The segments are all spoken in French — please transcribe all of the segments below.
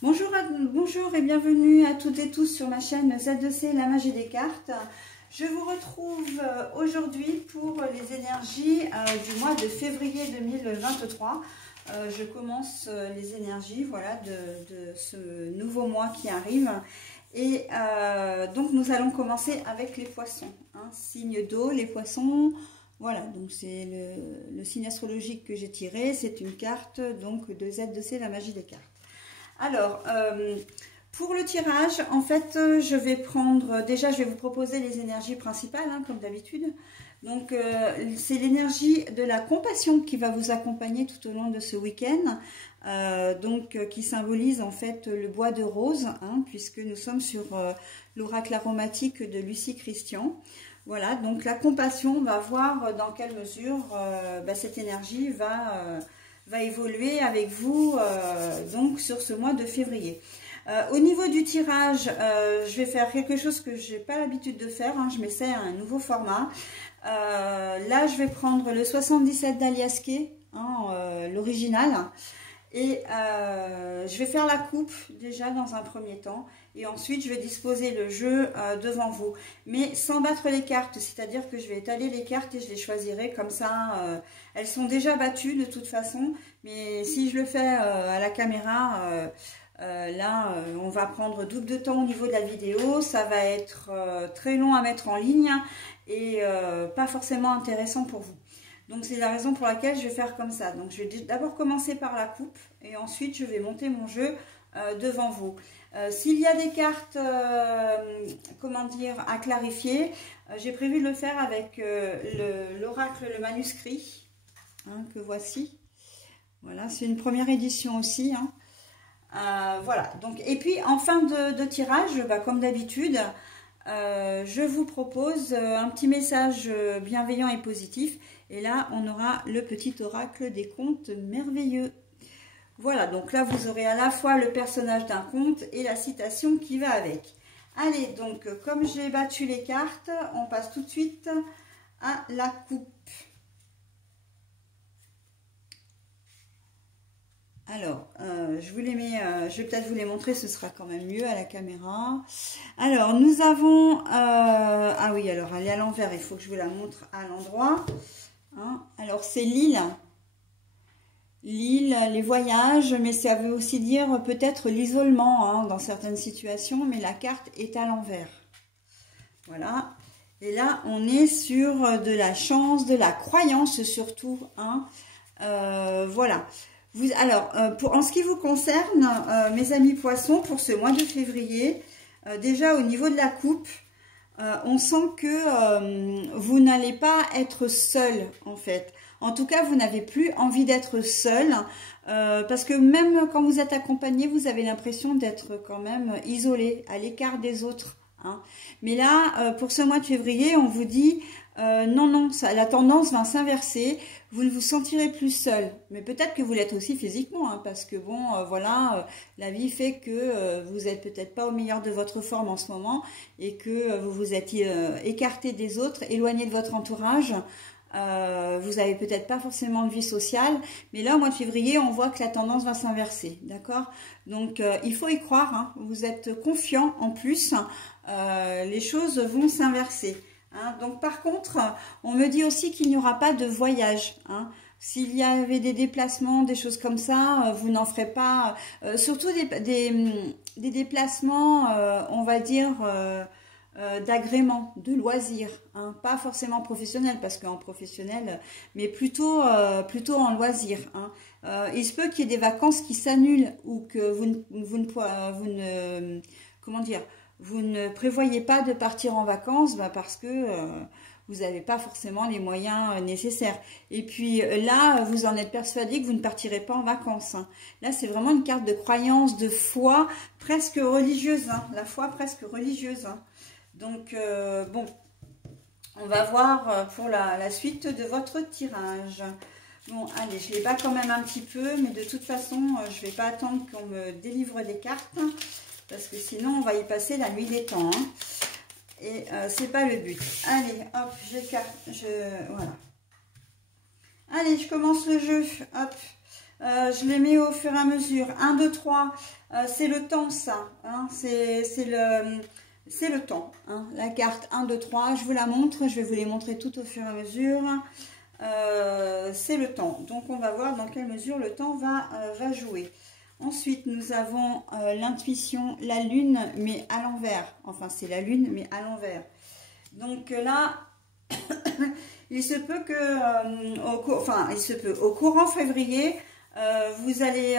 Bonjour et bienvenue à toutes et tous sur ma chaîne Z2C, la magie des cartes. Je vous retrouve aujourd'hui pour les énergies du mois de février 2023. Je commence les énergies de ce nouveau mois qui arrive. Et donc nous allons commencer avec les poissons. Signe d'eau, les poissons. Voilà, donc c'est le signe astrologique que j'ai tiré. C'est une carte donc de Z2C, la magie des cartes. Alors, pour le tirage, en fait, je vais vous proposer les énergies principales, comme d'habitude. Donc, c'est l'énergie de la compassion qui va vous accompagner tout au long de ce week-end, qui symbolise en fait le bois de rose, puisque nous sommes sur l'oracle aromatique de Lucie Christian. Voilà, donc la compassion, on va voir dans quelle mesure cette énergie va évoluer avec vous donc sur ce mois de février. Au niveau du tirage, je vais faire quelque chose que je n'ai pas l'habitude de faire, je m'essaie à un nouveau format. Là, je vais prendre le 77 d'Aliasqué, l'original, et je vais faire la coupe déjà dans un premier temps. Et ensuite, je vais disposer le jeu devant vous, mais sans battre les cartes, c'est-à-dire que je vais étaler les cartes et je les choisirai comme ça. Elles sont déjà battues de toute façon, mais si je le fais à la caméra, on va prendre double de temps au niveau de la vidéo. Ça va être très long à mettre en ligne et pas forcément intéressant pour vous. Donc c'est la raison pour laquelle je vais faire comme ça. Donc je vais d'abord commencer par la coupe et ensuite je vais monter mon jeu devant vous. S'il y a des cartes à clarifier, j'ai prévu de le faire avec l'oracle, le manuscrit, que voici. Voilà, c'est une première édition aussi. Voilà, donc, et puis en fin de tirage, comme d'habitude, je vous propose un petit message bienveillant et positif. Et là, on aura le petit oracle des contes merveilleux. Voilà, donc là, vous aurez à la fois le personnage d'un conte et la citation qui va avec. Allez, donc, comme j'ai battu les cartes, on passe tout de suite à la coupe. Alors, je vais peut-être vous les montrer, ce sera quand même mieux à la caméra. Alors, nous avons... ah oui, alors, elle est à l'envers, il faut que je vous la montre à l'endroit. Alors, c'est l'île. L'île, les voyages, mais ça veut aussi dire peut-être l'isolement dans certaines situations, mais la carte est à l'envers. Voilà. Et là, on est sur de la chance, de la croyance surtout. Voilà. Alors, en ce qui vous concerne, mes amis poissons, pour ce mois de février, déjà au niveau de la coupe, on sent que vous n'allez pas être seul en fait. En tout cas, vous n'avez plus envie d'être seul parce que même quand vous êtes accompagné, vous avez l'impression d'être quand même isolé, à l'écart des autres. Mais là, pour ce mois de février, on vous dit non, la tendance va s'inverser. Vous ne vous sentirez plus seul. Mais peut-être que vous l'êtes aussi physiquement, parce que bon, la vie fait que vous n'êtes peut-être pas au meilleur de votre forme en ce moment et que vous vous êtes écarté des autres, éloigné de votre entourage. Vous n'avez peut-être pas forcément de vie sociale, mais là au mois de février on voit que la tendance va s'inverser, d'accord? Donc il faut y croire, vous êtes confiant en plus, les choses vont s'inverser. Donc par contre on me dit aussi qu'il n'y aura pas de voyage, s'il y avait des déplacements, des choses comme ça, vous n'en ferez pas, surtout des déplacements, on va dire d'agrément, de loisirs, pas forcément professionnel, parce qu'en professionnel, mais plutôt en loisir. Il se peut qu'il y ait des vacances qui s'annulent ou que vous ne prévoyez pas de partir en vacances parce que vous n'avez pas forcément les moyens nécessaires. Et puis là, vous en êtes persuadé que vous ne partirez pas en vacances. Là, c'est vraiment une carte de croyance, de foi presque religieuse, la foi presque religieuse. Donc, bon, on va voir pour la suite de votre tirage. Bon, allez, je les bats quand même un petit peu, mais de toute façon, je ne vais pas attendre qu'on me délivre des cartes, parce que sinon, on va y passer la nuit des temps. Et c'est pas le but. Allez, hop, j'écarte, voilà. Allez, je commence le jeu, hop. Je les mets au fur et à mesure. 1, 2, 3, c'est le temps ça. Hein, c'est le temps. Hein. La carte 1, 2, 3, je vous la montre. Je vais vous les montrer tout au fur et à mesure. C'est le temps. Donc on va voir dans quelle mesure le temps va jouer. Ensuite, nous avons l'intuition, la lune, mais à l'envers. Enfin, c'est la lune, mais à l'envers. Donc là, il se peut que, au courant février, vous allez,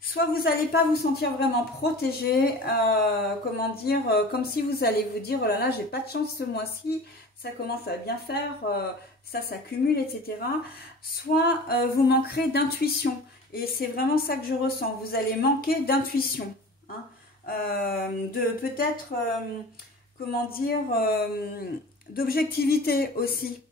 soit vous n'allez pas vous sentir vraiment protégé, comment dire, comme si vous allez vous dire, oh là là, j'ai pas de chance ce mois-ci, ça commence à bien faire, ça s'accumule, etc. Soit vous manquerez d'intuition. Et c'est vraiment ça que je ressens. Vous allez manquer d'intuition. Hein, de peut-être, comment dire, d'objectivité aussi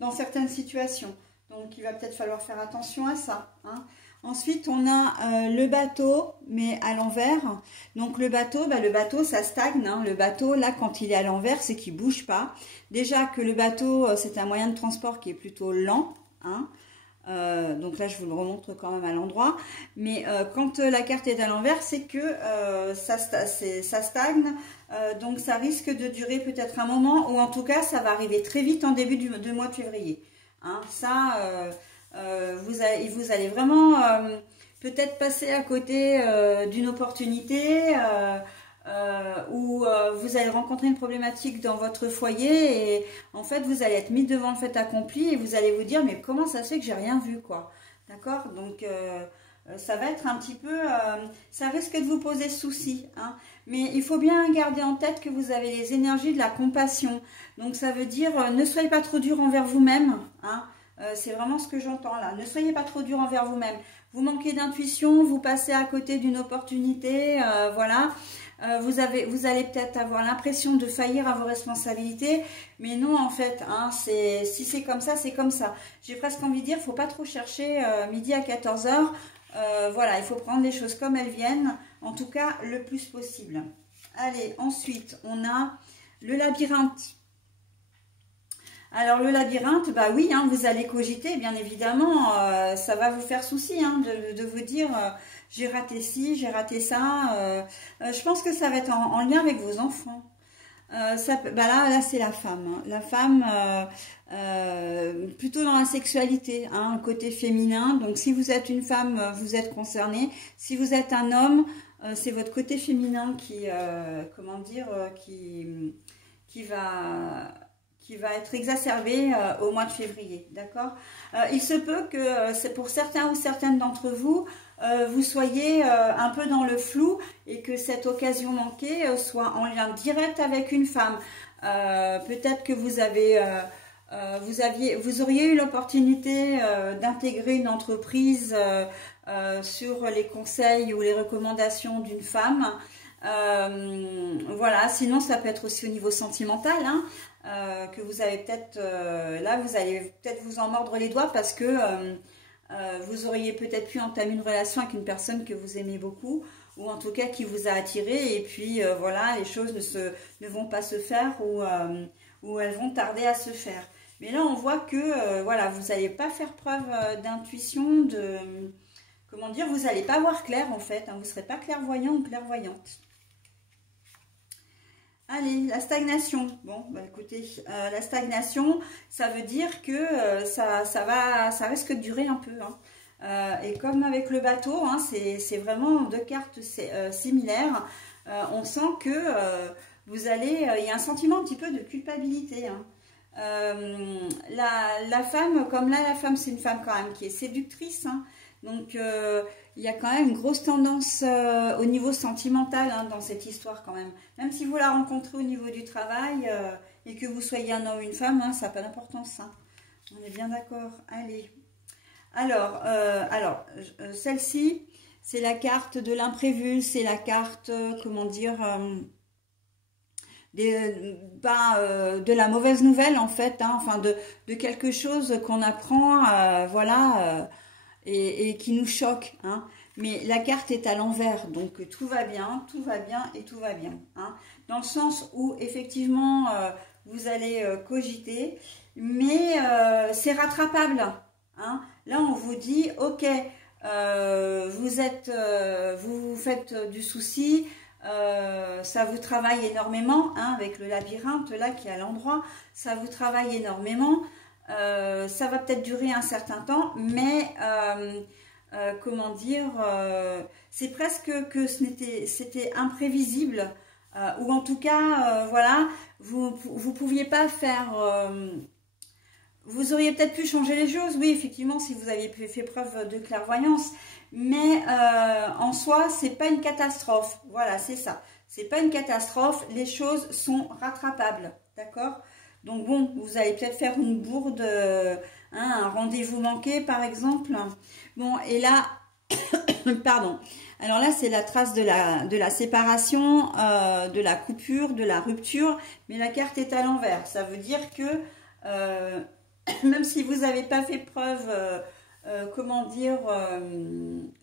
dans certaines situations. Donc, il va peut-être falloir faire attention à ça. Hein. Ensuite, on a le bateau, mais à l'envers. Donc, le bateau, ça stagne. Hein. Le bateau, là, quand il est à l'envers, c'est qu'il ne bouge pas. Déjà que le bateau, c'est un moyen de transport qui est plutôt lent. Hein. Donc là je vous le remontre quand même à l'endroit, mais quand la carte est à l'envers, c'est que ça stagne, donc ça risque de durer peut-être un moment, ou en tout cas ça va arriver très vite en début du mois de février. Hein, ça, vous allez vraiment peut-être passer à côté d'une opportunité, où vous allez rencontrer une problématique dans votre foyer et en fait vous allez être mis devant le fait accompli et vous allez vous dire mais comment ça se fait que j'ai rien vu, quoi. D'accord, donc ça va être un petit peu, ça risque de vous poser souci, hein. Mais il faut bien garder en tête que vous avez les énergies de la compassion, donc ça veut dire ne soyez pas trop dur envers vous-même, hein. C'est vraiment ce que j'entends là, ne soyez pas trop dur envers vous-même. Vous manquez d'intuition, vous passez à côté d'une opportunité, voilà. Vous allez peut-être avoir l'impression de faillir à vos responsabilités, mais non en fait, hein, si c'est comme ça, c'est comme ça. J'ai presque envie de dire, faut pas trop chercher midi à 14 h. Voilà, il faut prendre les choses comme elles viennent, en tout cas le plus possible. Allez, ensuite, on a le labyrinthe. Alors le labyrinthe, bah oui, hein, vous allez cogiter, bien évidemment, ça va vous faire souci, hein, de vous dire j'ai raté ci, j'ai raté ça. Je pense que ça va être en lien avec vos enfants. Là c'est la femme. Hein. La femme, plutôt dans la sexualité, hein, un côté féminin. Donc si vous êtes une femme, vous êtes concerné. Si vous êtes un homme, c'est votre côté féminin qui, comment dire, qui va être exacerbé au mois de février, d'accord. Il se peut que c'est pour certains ou certaines d'entre vous, vous soyez un peu dans le flou et que cette occasion manquée soit en lien direct avec une femme. Peut-être que vous auriez eu l'opportunité d'intégrer une entreprise sur les conseils ou les recommandations d'une femme. Voilà, sinon ça peut être aussi au niveau sentimental, hein. Que vous avez peut-être, là vous allez peut-être vous en mordre les doigts parce que vous auriez peut-être pu entamer une relation avec une personne que vous aimez beaucoup ou en tout cas qui vous a attiré et puis voilà, les choses ne vont pas se faire ou elles vont tarder à se faire. Mais là on voit que voilà, vous n'allez pas faire preuve d'intuition, comment dire, vous n'allez pas voir clair en fait, hein, vous ne serez pas clairvoyant ou clairvoyante. Allez, la stagnation. Bon, bah écoutez, la stagnation, ça veut dire que ça risque de durer un peu. Hein. Et comme avec le bateau, hein, c'est vraiment deux cartes similaires. On sent que il y a un sentiment un petit peu de culpabilité. Hein. La femme, comme là, la femme, c'est une femme quand même qui est séductrice. Hein. Donc, il y a quand même une grosse tendance au niveau sentimental, hein, dans cette histoire quand même. Même si vous la rencontrez au niveau du travail et que vous soyez un homme ou une femme, hein, ça n'a pas d'importance. Hein. On est bien d'accord. Allez. Alors celle-ci, c'est la carte de l'imprévu, c'est la carte, comment dire, de la mauvaise nouvelle en fait, hein, enfin de quelque chose qu'on apprend, voilà, et qui nous choque, hein. Mais la carte est à l'envers, donc tout va bien et tout va bien, hein. Dans le sens où effectivement vous allez cogiter, mais c'est rattrapable, Hein. Là, on vous dit, ok, vous faites du souci, ça vous travaille énormément, hein, avec le labyrinthe là qui est à l'endroit, ça vous travaille énormément, ça va peut-être durer un certain temps, mais comment dire, c'est presque que c'était imprévisible, ou en tout cas, voilà, vous pouviez pas faire... vous auriez peut-être pu changer les choses, oui, effectivement, si vous aviez fait preuve de clairvoyance, mais en soi, c'est pas une catastrophe. Voilà, c'est ça. C'est pas une catastrophe, les choses sont rattrapables, d'accord? Donc bon, vous allez peut-être faire une bourde, hein, un rendez-vous manqué, par exemple. Bon, et là, pardon. Alors là, c'est la trace de la séparation, de la coupure, de la rupture, mais la carte est à l'envers. Ça veut dire que même si vous n'avez pas fait preuve, comment dire,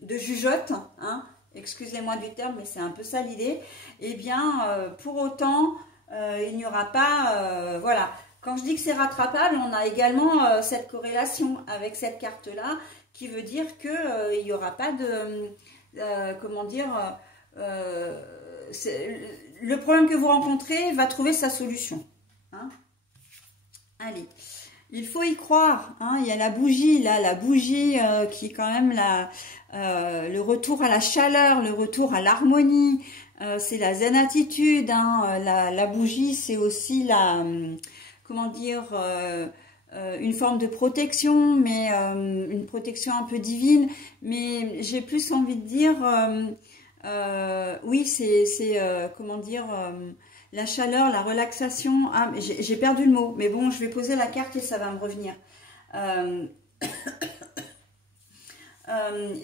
de jugeote, hein, excusez-moi du terme, mais c'est un peu ça l'idée, eh bien, pour autant, il n'y aura pas, voilà. Quand je dis que c'est rattrapable, on a également cette corrélation avec cette carte-là, qui veut dire qu'il n'y aura pas de, comment dire, le problème que vous rencontrez va trouver sa solution. Hein. Allez. Il faut y croire, hein. Il y a la bougie, là, la bougie qui est quand même le retour à la chaleur, le retour à l'harmonie, c'est la zen attitude, hein. La bougie, c'est aussi comment dire, une forme de protection, mais une protection un peu divine, mais j'ai plus envie de dire, oui, c'est comment dire... la chaleur, la relaxation. Ah, j'ai perdu le mot. Mais bon, je vais poser la carte et ça va me revenir.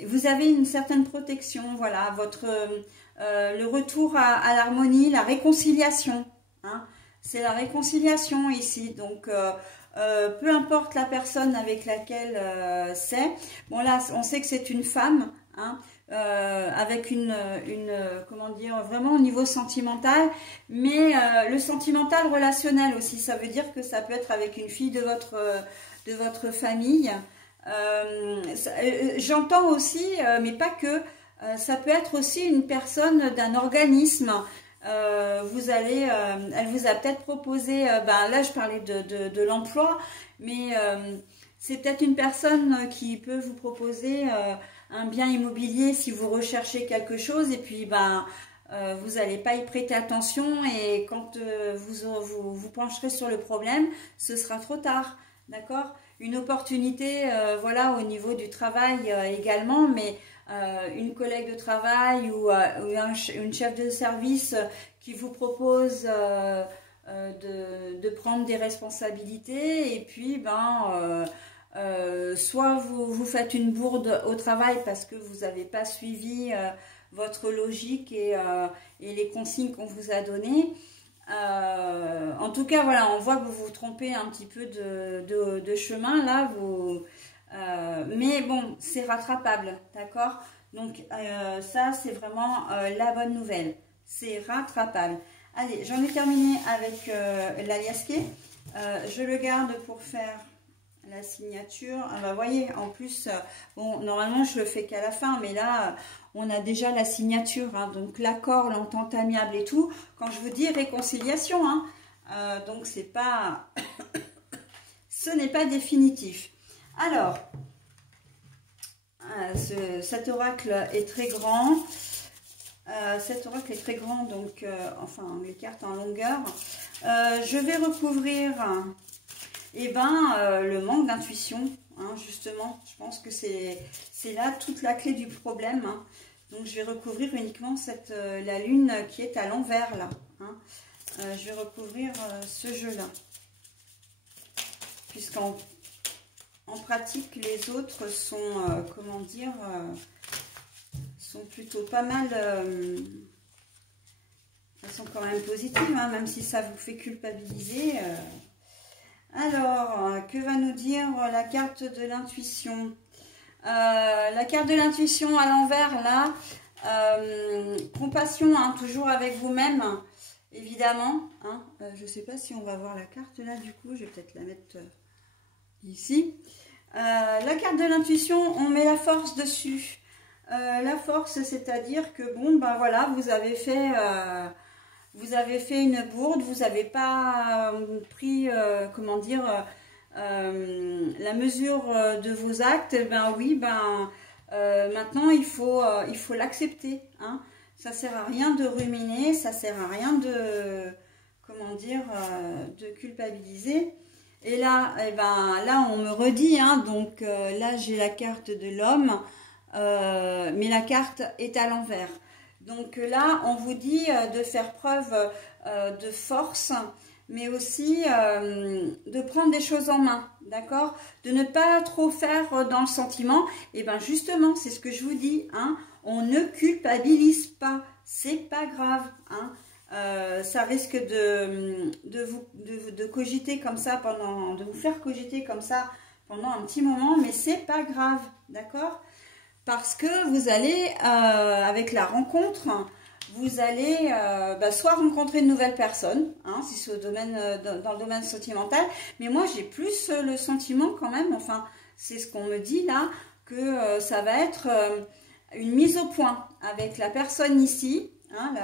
Vous avez une certaine protection. Voilà, le retour à l'harmonie, la réconciliation. Hein, c'est la réconciliation ici. Donc, peu importe la personne avec laquelle c'est. Bon, là, on sait que c'est une femme. Hein, avec comment dire, vraiment au niveau sentimental, mais le sentimental relationnel aussi, ça veut dire que ça peut être avec une fille de votre famille. J'entends aussi, mais pas que, ça peut être aussi une personne d'un organisme. Elle vous a peut-être proposé, là je parlais de l'emploi, mais c'est peut-être une personne qui peut vous proposer un bien immobilier si vous recherchez quelque chose, et puis vous n'allez pas y prêter attention, et quand vous pencherez sur le problème, ce sera trop tard, d'accord? Une opportunité, voilà, au niveau du travail également, mais une collègue de travail ou une chef de service qui vous propose de prendre des responsabilités, et puis soit vous faites une bourde au travail parce que vous n'avez pas suivi votre logique et les consignes qu'on vous a données. En tout cas, voilà, on voit que vous vous trompez un petit peu de chemin là, mais bon, c'est rattrapable, d'accord? Donc ça, c'est vraiment la bonne nouvelle, c'est rattrapable. Allez, j'en ai terminé avec l'aliasqué. Je le garde pour faire la signature. Ah bah, voyez, en plus, bon, normalement je le fais qu'à la fin, mais là on a déjà la signature, hein, donc l'accord, l'entente amiable et tout. Quand je vous dis réconciliation, hein, donc c'est pas ce n'est pas définitif. Alors cet oracle est très grand. Cet oracle est très grand, donc enfin les cartes en longueur. Je vais recouvrir le manque d'intuition, hein, justement. Je pense que c'est là toute la clé du problème, hein. Donc je vais recouvrir uniquement la lune qui est à l'envers là, hein. Je vais recouvrir ce jeu là, puisqu'en pratique les autres sont comment dire, sont plutôt pas mal, elles sont quand même positives, hein, même si ça vous fait culpabiliser. Alors, que va nous dire la carte de l'intuition? La carte de l'intuition à l'envers, là, compassion, hein, toujours avec vous-même, évidemment. Hein. Je ne sais pas si on va voir la carte là, du coup, je vais peut-être la mettre ici. La carte de l'intuition, on met la force dessus. La force, c'est-à-dire que bon, ben voilà, vous avez fait une bourde, vous n'avez pas pris, comment dire, la mesure de vos actes. Ben oui, ben maintenant il faut l'accepter. Hein. Ça sert à rien de ruminer, ça sert à rien de, comment dire, de culpabiliser. Et là, eh ben, là on me redit, hein, donc là j'ai la carte de l'homme, mais la carte est à l'envers. Donc là, on vous dit de faire preuve de force, mais aussi de prendre des choses en main, d'accord? De ne pas trop faire dans le sentiment. Et bien justement, c'est ce que je vous dis, hein, on ne culpabilise pas, c'est pas grave, hein. Ça risque de cogiter comme ça de vous faire cogiter comme ça pendant un petit moment, mais c'est pas grave, d'accord? Parce que vous allez, avec la rencontre, vous allez soit rencontrer une nouvelle personne, hein, si c'est dans le domaine sentimental, mais moi j'ai plus le sentiment quand même, enfin c'est ce qu'on me dit là, que ça va être une mise au point avec la personne ici, hein,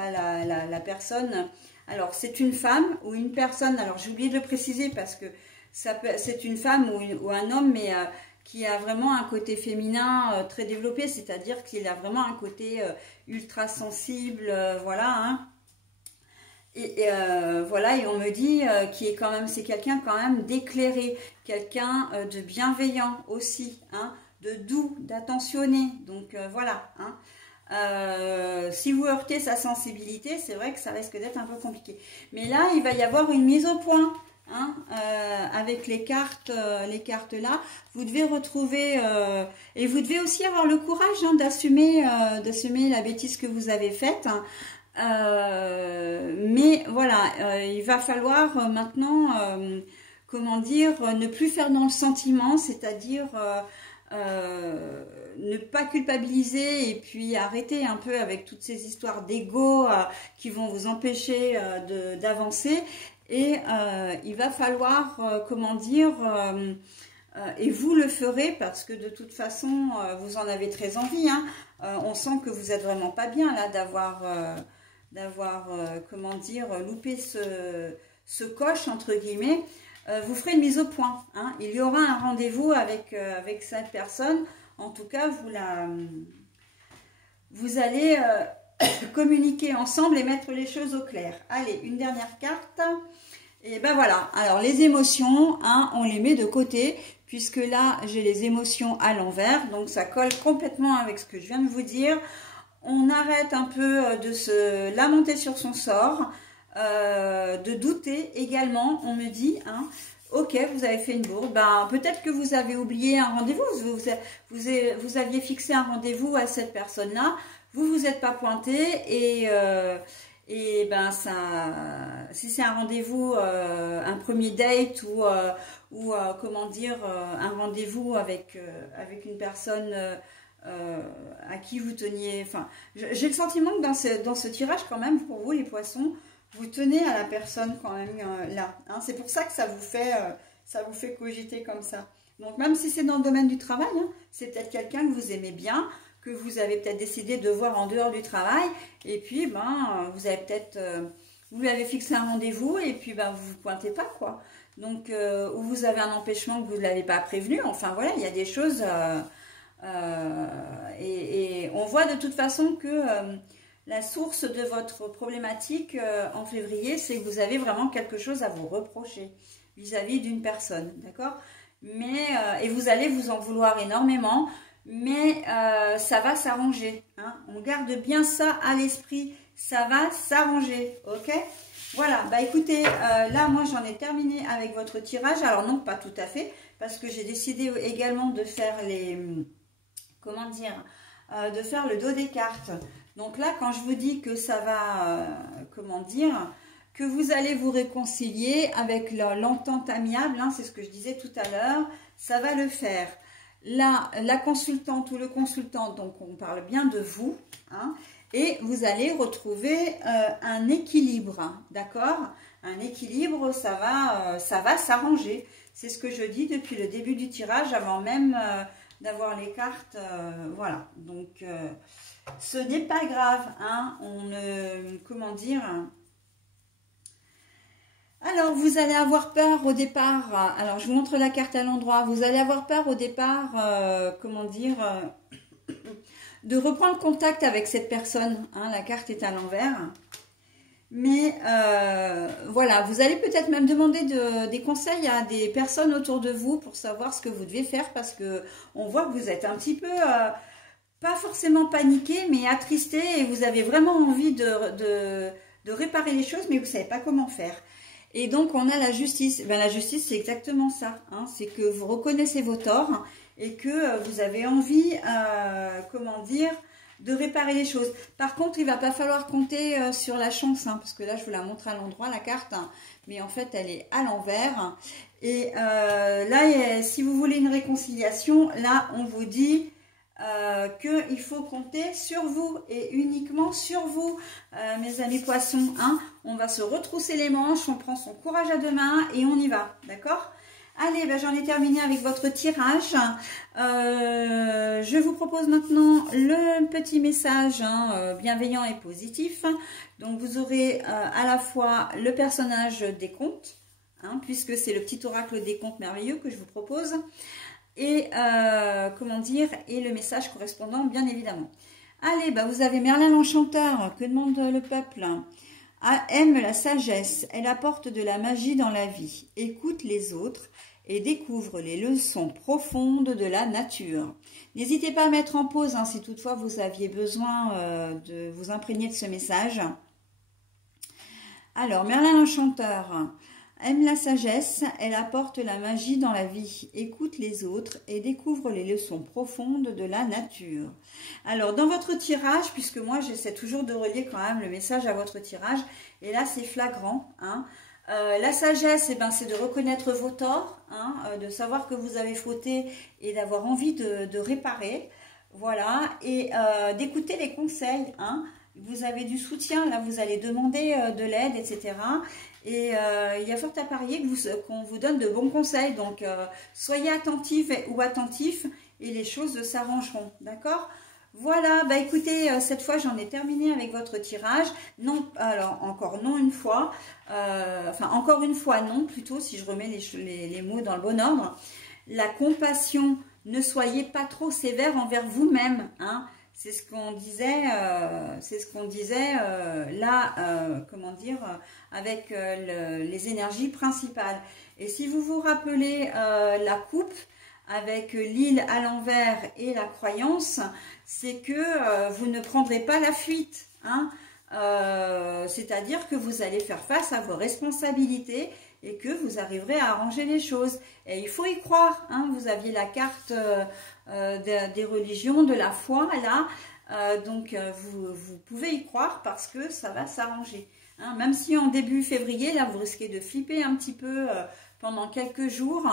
la personne, alors c'est une femme ou une personne, alors j'ai oublié de le préciser parce que c'est une femme ou un homme, mais qui a vraiment un côté féminin très développé, c'est-à-dire qu'il a vraiment un côté ultra sensible, voilà, hein. Et voilà, et on me dit qu'il est quand même, c'est quelqu'un quand même d'éclairé, quelqu'un de bienveillant aussi, hein, de doux, d'attentionné, donc voilà, hein. Si vous heurtez sa sensibilité, c'est vrai que ça risque d'être un peu compliqué. Mais là, il va y avoir une mise au point. Hein, avec les cartes là, vous devez retrouver et vous devez aussi avoir le courage, hein, d'assumer la bêtise que vous avez faite, hein. Mais voilà, il va falloir maintenant, comment dire, ne plus faire dans le sentiment, c'est-à-dire ne pas culpabiliser et puis arrêter un peu avec toutes ces histoires d'ego qui vont vous empêcher d'avancer. Et il va falloir, comment dire, et vous le ferez parce que de toute façon, vous en avez très envie, hein. On sent que vous êtes vraiment pas bien là d'avoir, comment dire, loupé ce coche, entre guillemets. Vous ferez une mise au point, hein. Il y aura un rendez-vous avec cette personne. En tout cas, vous allez communiquer ensemble et mettre les choses au clair. Allez, une dernière carte. Et ben voilà. Alors, les émotions, hein, on les met de côté, puisque là, j'ai les émotions à l'envers. Donc, ça colle complètement avec ce que je viens de vous dire. On arrête un peu de se lamenter sur son sort, de douter également, on me dit, hein. Ok, vous avez fait une bourde, ben, peut-être que vous avez oublié un rendez-vous, vous aviez fixé un rendez-vous à cette personne-là, vous vous êtes pas pointé et ben ça, si c'est un rendez-vous, un premier date ou comment dire, un rendez-vous avec une personne à qui vous teniez, enfin, j'ai le sentiment que dans ce tirage quand même, pour vous les poissons, vous tenez à la personne quand même là, hein. C'est pour ça que ça vous fait cogiter comme ça. Donc même si c'est dans le domaine du travail, hein, c'est peut-être quelqu'un que vous aimez bien, que vous avez peut-être décidé de voir en dehors du travail, et puis ben vous avez peut-être, vous lui avez fixé un rendez-vous, et puis ben vous vous pointez pas quoi. Donc ou vous avez un empêchement que vous ne l'avez pas prévenu. Enfin voilà, il y a des choses et on voit de toute façon que la source de votre problématique en février, c'est que vous avez vraiment quelque chose à vous reprocher vis-à-vis d'une personne, d'accord? Mais et vous allez vous en vouloir énormément, mais ça va s'arranger, hein? On garde bien ça à l'esprit, ça va s'arranger, ok? Voilà, bah écoutez, là moi j'en ai terminé avec votre tirage. Alors non, pas tout à fait, parce que j'ai décidé également de faire comment dire, de faire le dos des cartes. Donc là, quand je vous dis que ça va, comment dire, que vous allez vous réconcilier avec l'entente amiable, hein, c'est ce que je disais tout à l'heure, ça va le faire. la consultante ou le consultant, donc on parle bien de vous, hein, et vous allez retrouver un équilibre, d'accord? Un équilibre, ça va s'arranger. C'est ce que je dis depuis le début du tirage, avant même d'avoir les cartes, voilà. Donc, ce n'est pas grave, hein, comment dire... Alors, vous allez avoir peur au départ, alors je vous montre la carte à l'endroit, vous allez avoir peur au départ, comment dire, de reprendre contact avec cette personne, hein, la carte est à l'envers. Mais voilà, vous allez peut-être même demander des conseils à des personnes autour de vous pour savoir ce que vous devez faire parce que on voit que vous êtes un petit peu, pas forcément paniqué, mais attristé et vous avez vraiment envie de réparer les choses, mais vous ne savez pas comment faire. Et donc, on a la justice. Ben, la justice, c'est exactement ça. Hein. C'est que vous reconnaissez vos torts et que vous avez envie, comment dire, de réparer les choses. Par contre, il ne va pas falloir compter sur la chance, hein, parce que là, je vous la montre à l'endroit, la carte, hein, mais en fait, elle est à l'envers. Et là, si vous voulez une réconciliation, là, on vous dit... qu'il faut compter sur vous et uniquement sur vous, mes amis poissons, hein. On va se retrousser les manches, on prend son courage à deux mains et on y va, d'accord? Allez, ben, j'en ai terminé avec votre tirage. Je vous propose maintenant le petit message, hein, bienveillant et positif. Donc vous aurez à la fois le personnage des contes, hein, puisque c'est le petit oracle des contes merveilleux que je vous propose. Et comment dire, et le message correspondant bien évidemment. Allez, bah vous avez Merlin l'Enchanteur. Que demande le peuple? Aime la sagesse, elle apporte de la magie dans la vie. Écoute les autres et découvre les leçons profondes de la nature. N'hésitez pas à mettre en pause, hein, si toutefois vous aviez besoin de vous imprégner de ce message. Alors, Merlin l'Enchanteur. Aime la sagesse, elle apporte la magie dans la vie. Écoute les autres et découvre les leçons profondes de la nature. Alors, dans votre tirage, puisque moi j'essaie toujours de relier quand même le message à votre tirage, et là c'est flagrant, hein. La sagesse, eh ben, c'est de reconnaître vos torts, hein, de savoir que vous avez fauté et d'avoir envie de réparer, voilà, et d'écouter les conseils, hein. Vous avez du soutien, là vous allez demander de l'aide, etc. Et il y a fort à parier qu'on vous donne de bons conseils. Donc soyez attentifs ou attentifs et les choses s'arrangeront, d'accord? Voilà, bah écoutez, cette fois j'en ai terminé avec votre tirage. Non, alors encore non une fois, enfin encore une fois non, plutôt si je remets les mots dans le bon ordre. La compassion, ne soyez pas trop sévère envers vous-même, hein. C'est ce qu'on disait, là, comment dire, avec les énergies principales. Et si vous vous rappelez la coupe avec l'île à l'envers et la croyance, c'est que vous ne prendrez pas la fuite, hein. C'est-à-dire que vous allez faire face à vos responsabilités et que vous arriverez à arranger les choses. Et il faut y croire, hein. Vous aviez la carte des religions, de la foi, là. Donc, vous pouvez y croire parce que ça va s'arranger. Hein. Même si en début février, là, vous risquez de flipper un petit peu pendant quelques jours,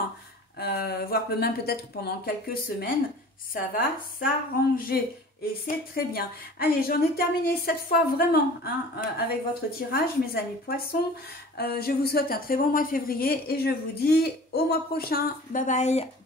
voire même peut-être pendant quelques semaines, ça va s'arranger. Et c'est très bien. Allez, j'en ai terminé cette fois vraiment, hein, avec votre tirage, mes amis poissons. Je vous souhaite un très bon mois de février et je vous dis au mois prochain. Bye bye.